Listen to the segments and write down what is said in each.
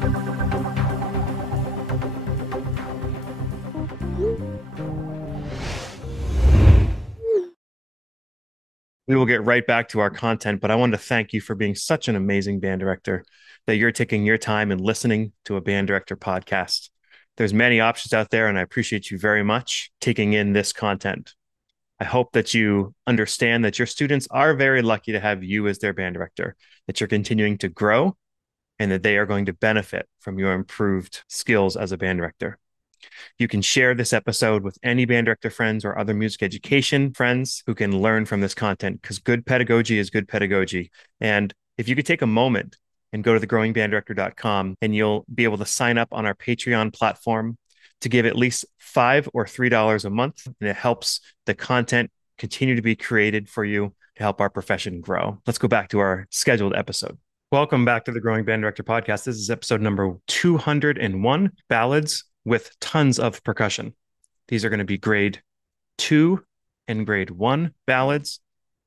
We will get right back to our content, but I wanted to thank you for being such an amazing band director, that you're taking your time and listening to a band director podcast. There's many options out there, and I appreciate you very much taking in this content. I hope that you understand that your students are very lucky to have you as their band director, that you're continuing to grow, and that they are going to benefit from your improved skills as a band director. You can share this episode with any band director friends or other music education friends who can learn from this content, because good pedagogy is good pedagogy. And if you could take a moment and go to thegrowingbanddirector.com, and you'll be able to sign up on our Patreon platform to give at least $5 or $3 a month. And it helps the content continue to be created for you to help our profession grow. Let's go back to our scheduled episode. Welcome back to the Growing Band Director podcast. This is episode number 201, Ballads with Tons of Percussion. These are going to be grade 2 and grade 1 ballads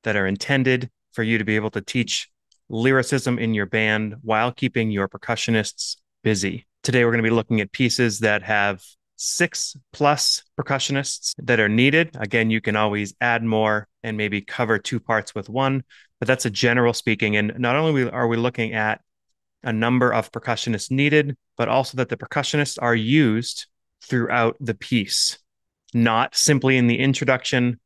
that are intended for you to be able to teach lyricism in your band while keeping your percussionists busy. Today, we're going to be looking at pieces that have 6+ percussionists that are needed. Again, you can always add more and maybe cover 2 parts with one, but that's a general speaking. And not only are we looking at a number of percussionists needed, but also that the percussionists are used throughout the piece, not simply in the introduction,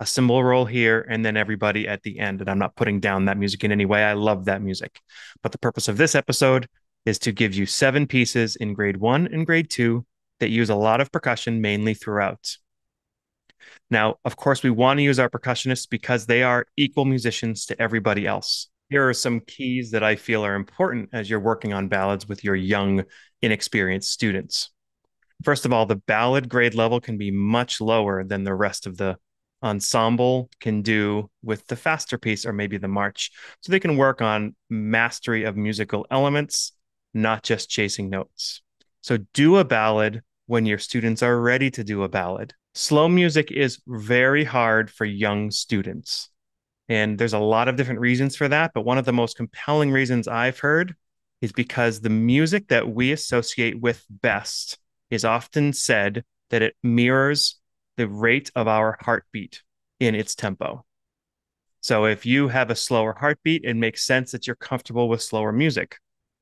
a cymbal roll here, and then everybody at the end. And I'm not putting down that music in any way. I love that music. But the purpose of this episode is to give you 7 pieces in grade 1 and grade 2 that use a lot of percussion, mainly throughout. Now, of course, we want to use our percussionists because they are equal musicians to everybody else. Here are some keys that I feel are important as you're working on ballads with your young, inexperienced students. First of all, the ballad grade level can be much lower than the rest of the ensemble can do with the faster piece or maybe the march. So they can work on mastery of musical elements, not just chasing notes. So do a ballad when your students are ready to do a ballad. Slow music is very hard for young students. And there's a lot of different reasons for that. But one of the most compelling reasons I've heard is because the music that we associate with best is often said that it mirrors the rate of our heartbeat in its tempo. So if you have a slower heartbeat, it makes sense that you're comfortable with slower music.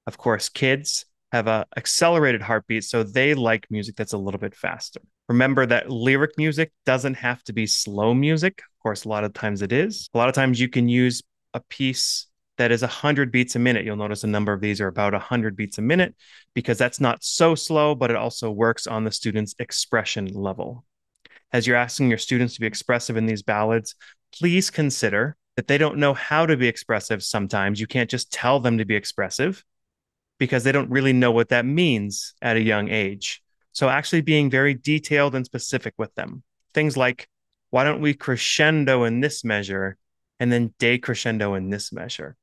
Of course, kids have an accelerated heartbeat, so they like music that's a little bit faster. Remember that lyric music doesn't have to be slow music. Of course, a lot of times it is. A lot of times you can use a piece that is 100 beats a minute. You'll notice a number of these are about 100 beats a minute because that's not so slow, but it also works on the student's expression level. As you're asking your students to be expressive in these ballads, please consider that they don't know how to be expressive sometimes. You can't just tell them to be expressive because they don't really know what that means at a young age. So actually being very detailed and specific with them. Things like, why don't we crescendo in this measure and then decrescendo in this measure?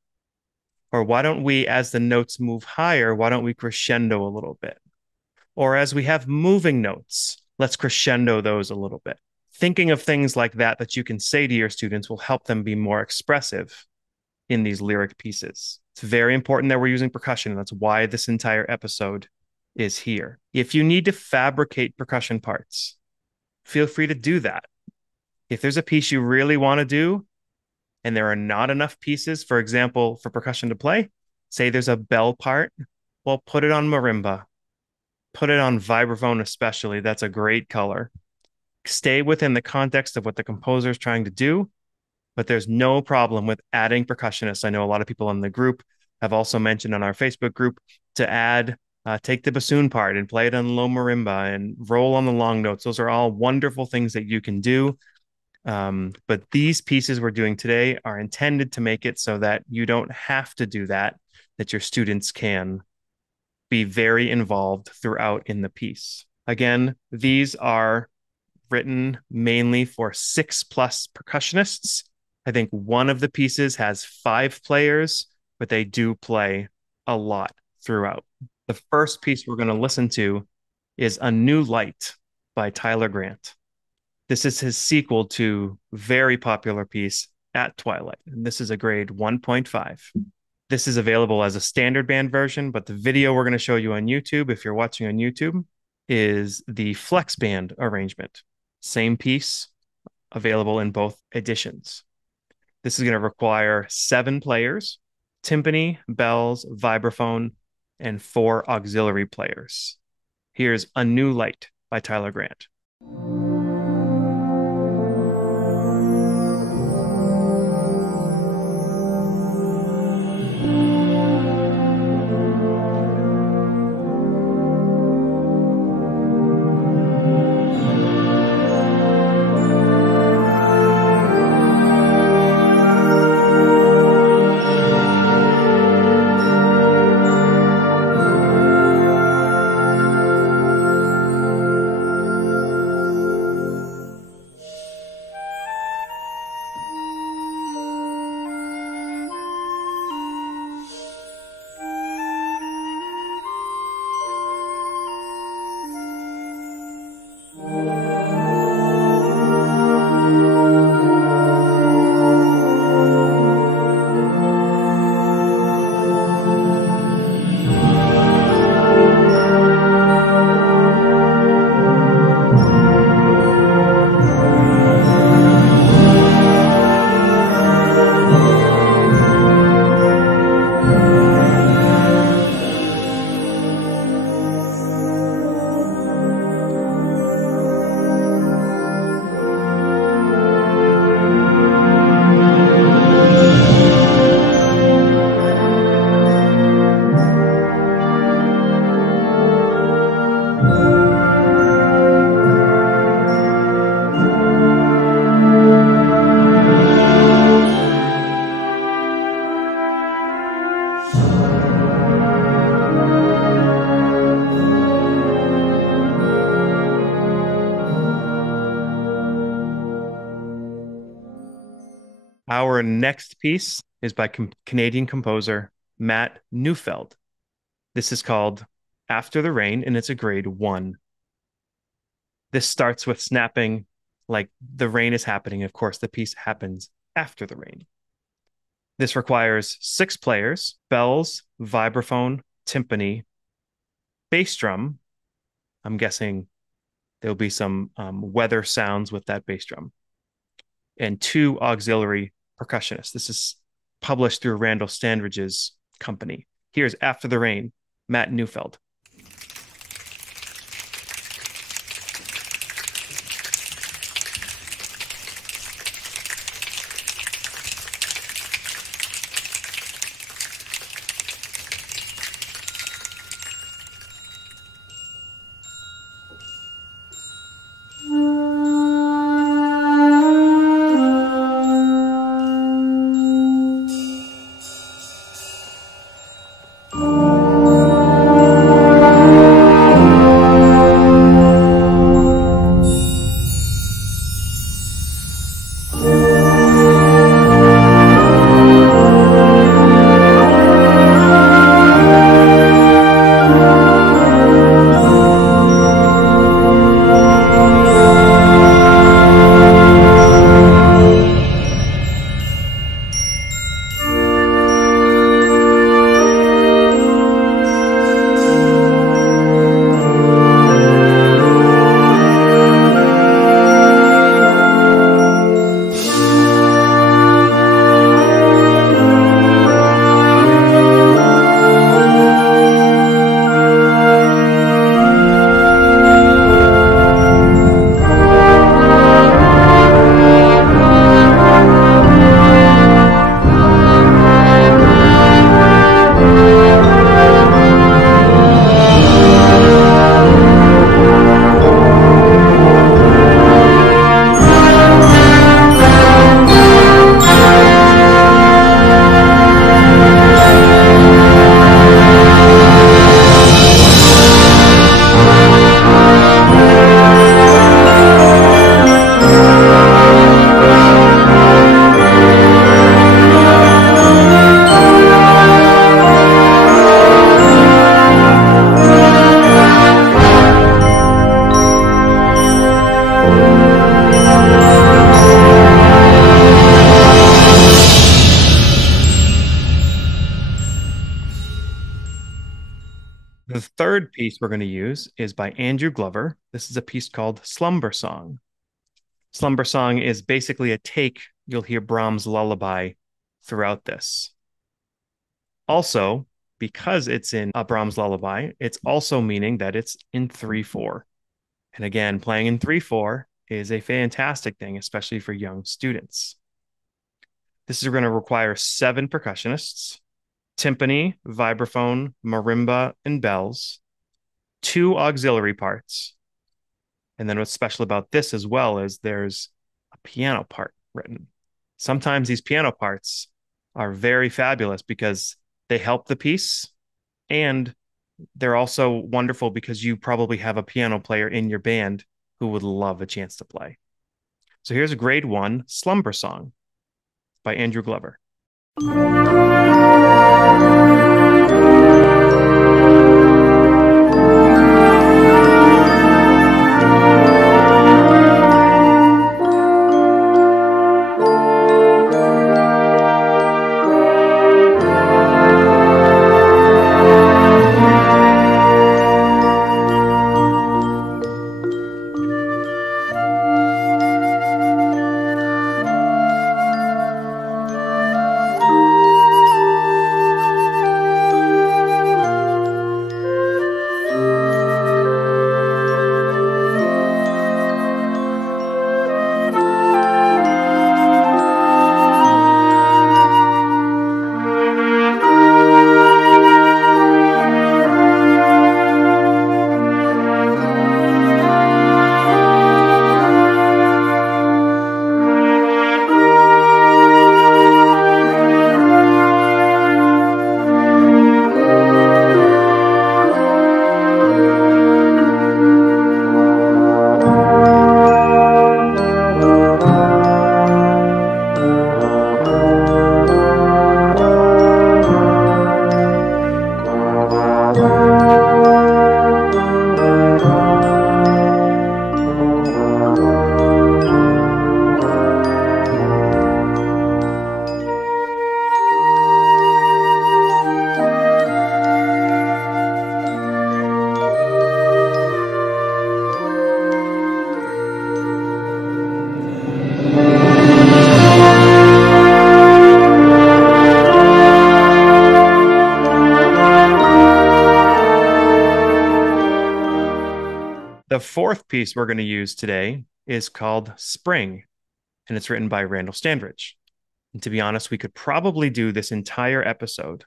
Or why don't we, as the notes move higher, why don't we crescendo a little bit? Or as we have moving notes, let's crescendo those a little bit. Thinking of things like that you can say to your students will help them be more expressive in these lyric pieces. It's very important that we're using percussion, and that's why this entire episode is here. If you need to fabricate percussion parts, feel free to do that. If there's a piece you really want to do and there are not enough pieces, for example, for percussion to play, say there's a bell part, well, put it on marimba, put it on vibraphone especially. That's a great color. Stay within the context of what the composer is trying to do, but there's no problem with adding percussionists. I know a lot of people in the group have also mentioned on our Facebook group to add, take the bassoon part and play it on low marimba and roll on the long notes. Those are all wonderful things that you can do. But these pieces we're doing today are intended to make it so that you don't have to do that, that your students can be very involved throughout in the piece. Again, these are written mainly for 6+ percussionists. I think one of the pieces has 5 players, but they do play a lot throughout. The first piece we're going to listen to is A New Light by Tyler Grant. This is his sequel to very popular piece At Twilight. And this is a grade 1.5. This is available as a standard band version, but the video we're going to show you on YouTube, if you're watching on YouTube, is the flex band arrangement. Same piece, available in both editions. This is going to require 7 players, timpani, bells, vibraphone, and 4 auxiliary players. Here's A New Light by Tyler Grant. Our next piece is by Canadian composer Matt Neufeld. This is called After the Rain, and it's a grade 1. This starts with snapping like the rain is happening. Of course, the piece happens after the rain. This requires 6 players, bells, vibraphone, timpani, bass drum. I'm guessing there'll be some weather sounds with that bass drum, and 2 auxiliary percussionists. This is published through Randall Standridge's company. Here's After the Rain, Matt Neufeld. third piece we're going to use is by Andrew Glover. This is a piece called Slumber Song. Slumber Song is basically a take. You'll hear Brahms' lullaby throughout this. Also, because it's in a Brahms lullaby, it's also meaning that it's in 3/4. And again, playing in 3/4 is a fantastic thing, especially for young students. This is going to require 7 percussionists, timpani, vibraphone, marimba, and bells, 2 auxiliary parts. And then what's special about this as well is there's a piano part written. Sometimes these piano parts are very fabulous because they help the piece, and they're also wonderful because you probably have a piano player in your band who would love a chance to play. So here's a grade 1 Slumber Song by Andrew Glover. The fourth piece we're going to use today is called Spring, and it's written by Randall Standridge. And to be honest, we could probably do this entire episode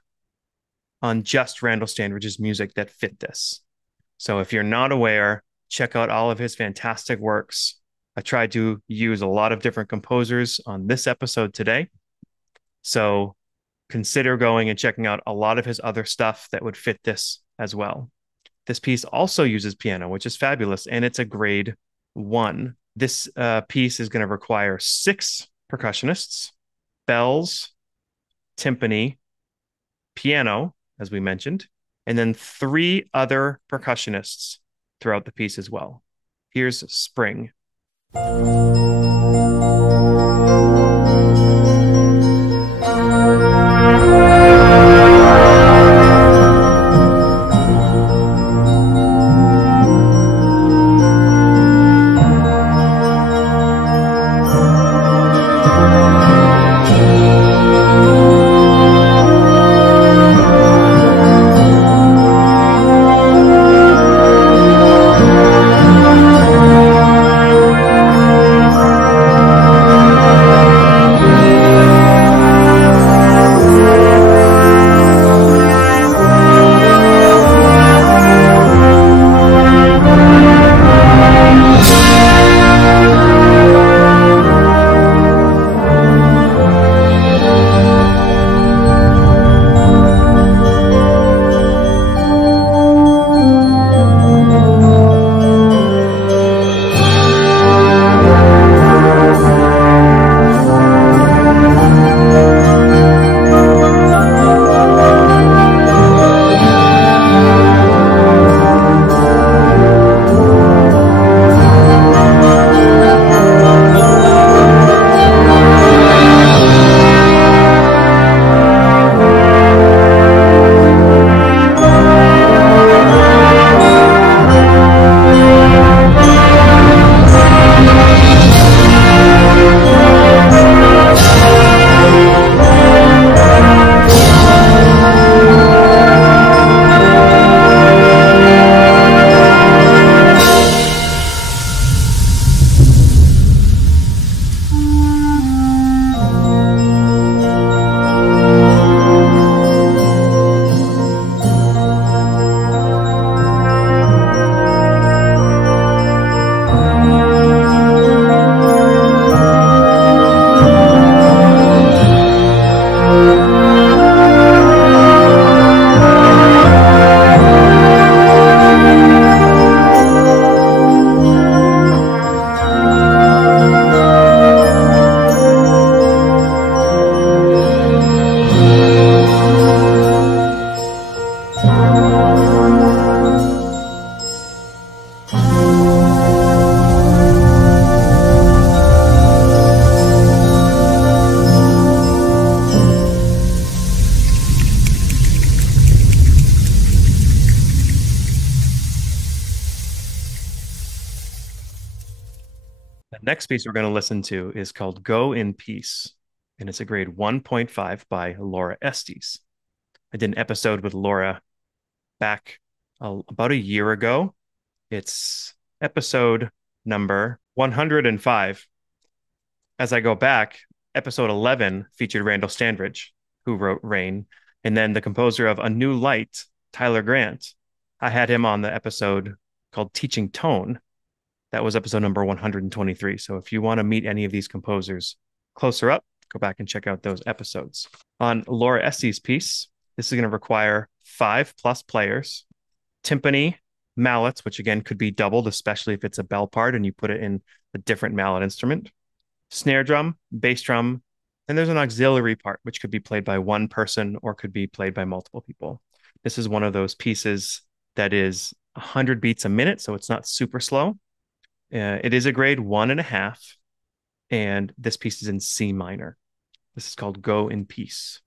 on just Randall Standridge's music that fit this. So if you're not aware, check out all of his fantastic works. I tried to use a lot of different composers on this episode today. So consider going and checking out a lot of his other stuff that would fit this as well. This piece also uses piano, which is fabulous, and it's a grade 1. This piece is going to require 6 percussionists, bells, timpani, piano, as we mentioned, and then 3 other percussionists throughout the piece as well. Here's Spring. Next piece we're going to listen to is called Go in Peace, and it's a grade 1.5 by Laura Estes. I did an episode with Laura back about a year ago. It's episode number 105. As I go back, episode 11 featured Randall Standridge, who wrote Rain, and then the composer of A New Light, Tyler Grant. I had him on the episode called Teaching Tone. That was episode number 123. So if you want to meet any of these composers closer up, go back and check out those episodes. On Laura Estes' piece, this is going to require 5+ players, timpani, mallets, which again could be doubled, especially if it's a bell part and you put it in a different mallet instrument, snare drum, bass drum, and there's an auxiliary part, which could be played by one person or could be played by multiple people. This is one of those pieces that is 100 beats a minute, so it's not super slow. It is a grade 1.5, and this piece is in C minor. This is called Go in Peace.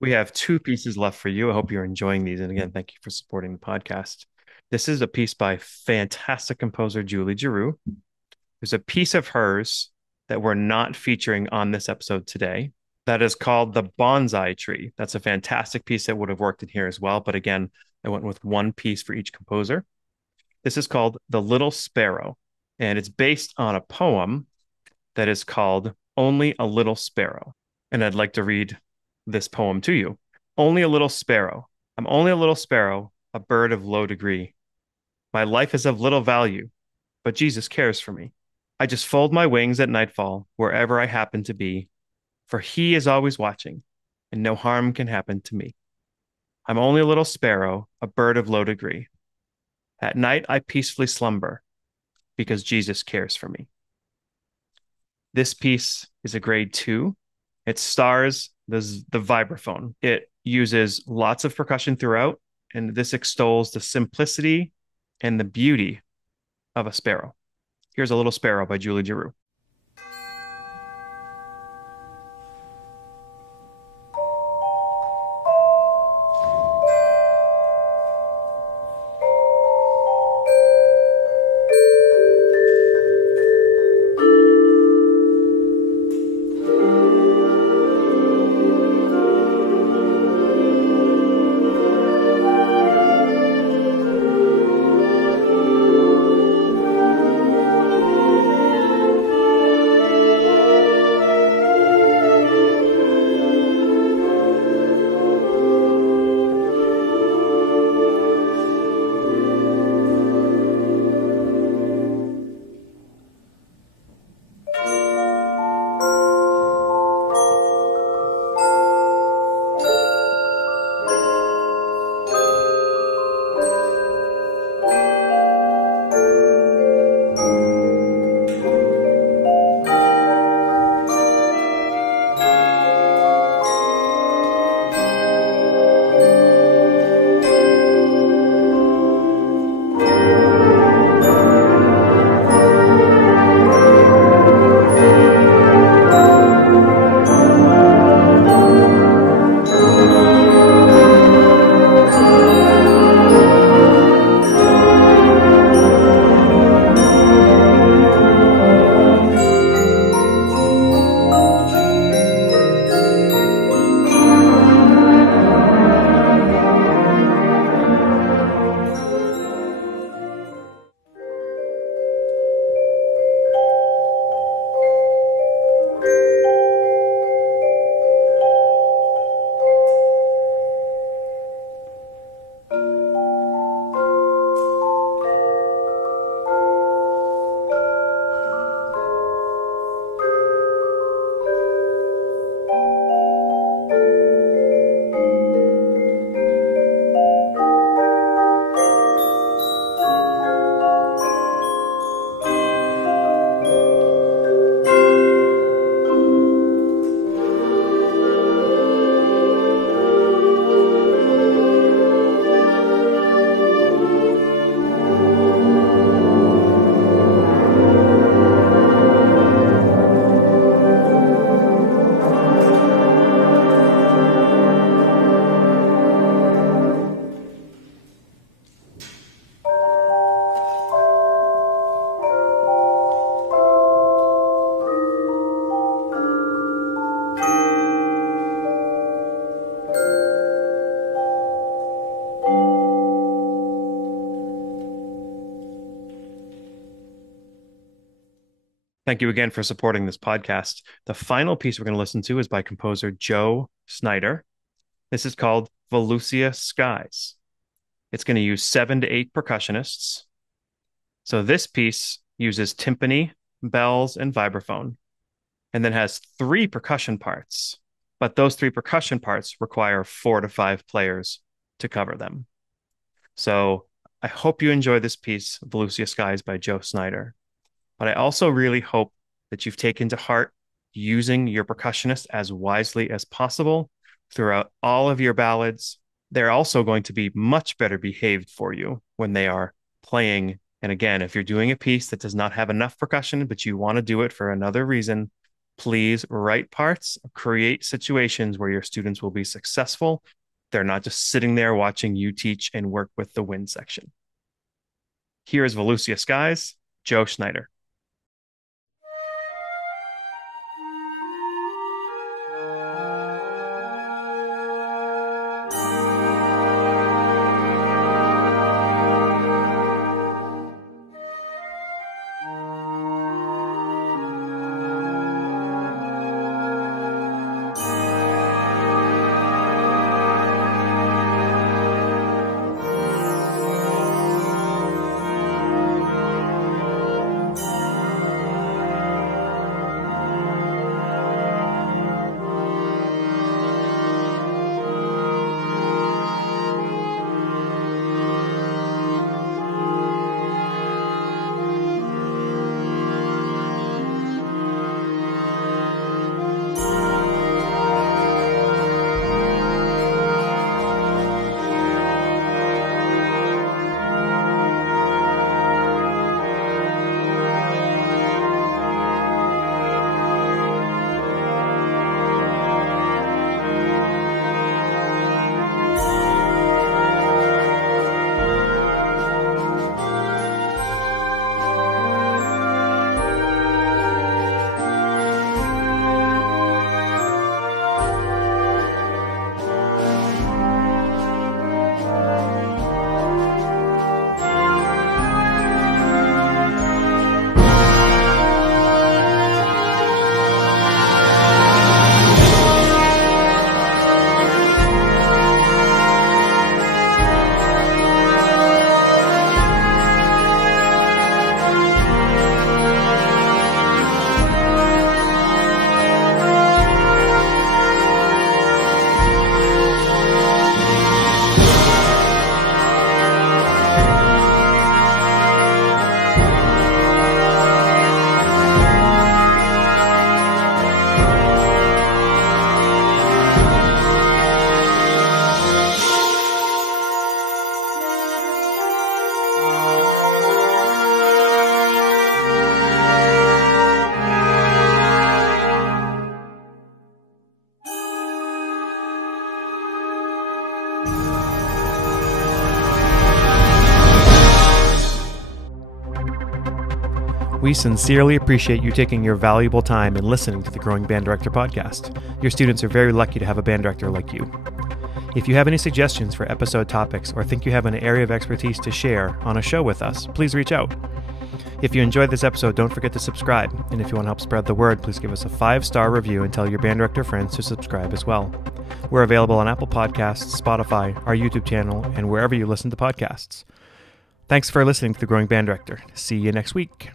We have 2 pieces left for you. I hope you're enjoying these. And again, thank you for supporting the podcast. This is a piece by fantastic composer Julie Giroux. There's a piece of hers that we're not featuring on this episode today that is called The Bonsai Tree. That's a fantastic piece that would have worked in here as well. But again, I went with one piece for each composer. This is called The Little Sparrow, and it's based on a poem that is called Only a Little Sparrow. And I'd like to read this poem to you. Only a little sparrow. I'm only a little sparrow, a bird of low degree. My life is of little value, but Jesus cares for me. I just fold my wings at nightfall, wherever I happen to be, for he is always watching, and no harm can happen to me. I'm only a little sparrow, a bird of low degree. At night I peacefully slumber, because Jesus cares for me. This piece is a grade 2. It stars the vibraphone. It uses lots of percussion throughout, and this extols the simplicity and the beauty of a sparrow. Here's A Little Sparrow by Julie Giroux. Thank you again for supporting this podcast. The final piece we're going to listen to is by composer Joe Snyder. This is called Volusia Skies. It's going to use 7 to 8 percussionists. So this piece uses timpani, bells, and vibraphone, and then has 3 percussion parts. But those 3 percussion parts require 4 to 5 players to cover them. So I hope you enjoy this piece, Volusia Skies by Joe Snyder. But I also really hope that you've taken to heart using your percussionist as wisely as possible throughout all of your ballads. They're also going to be much better behaved for you when they are playing. And again, if you're doing a piece that does not have enough percussion, but you want to do it for another reason, please write parts, create situations where your students will be successful. They're not just sitting there watching you teach and work with the wind section. Here is Volusia Skies, Joe Snyder. We sincerely appreciate you taking your valuable time and listening to the Growing Band Director podcast. Your students are very lucky to have a band director like you. If you have any suggestions for episode topics or think you have an area of expertise to share on a show with us, please reach out. If you enjoyed this episode, don't forget to subscribe. And if you want to help spread the word, please give us a 5-star review and tell your band director friends to subscribe as well. We're available on Apple Podcasts, Spotify, our YouTube channel, and wherever you listen to podcasts. Thanks for listening to The Growing Band Director. See you next week.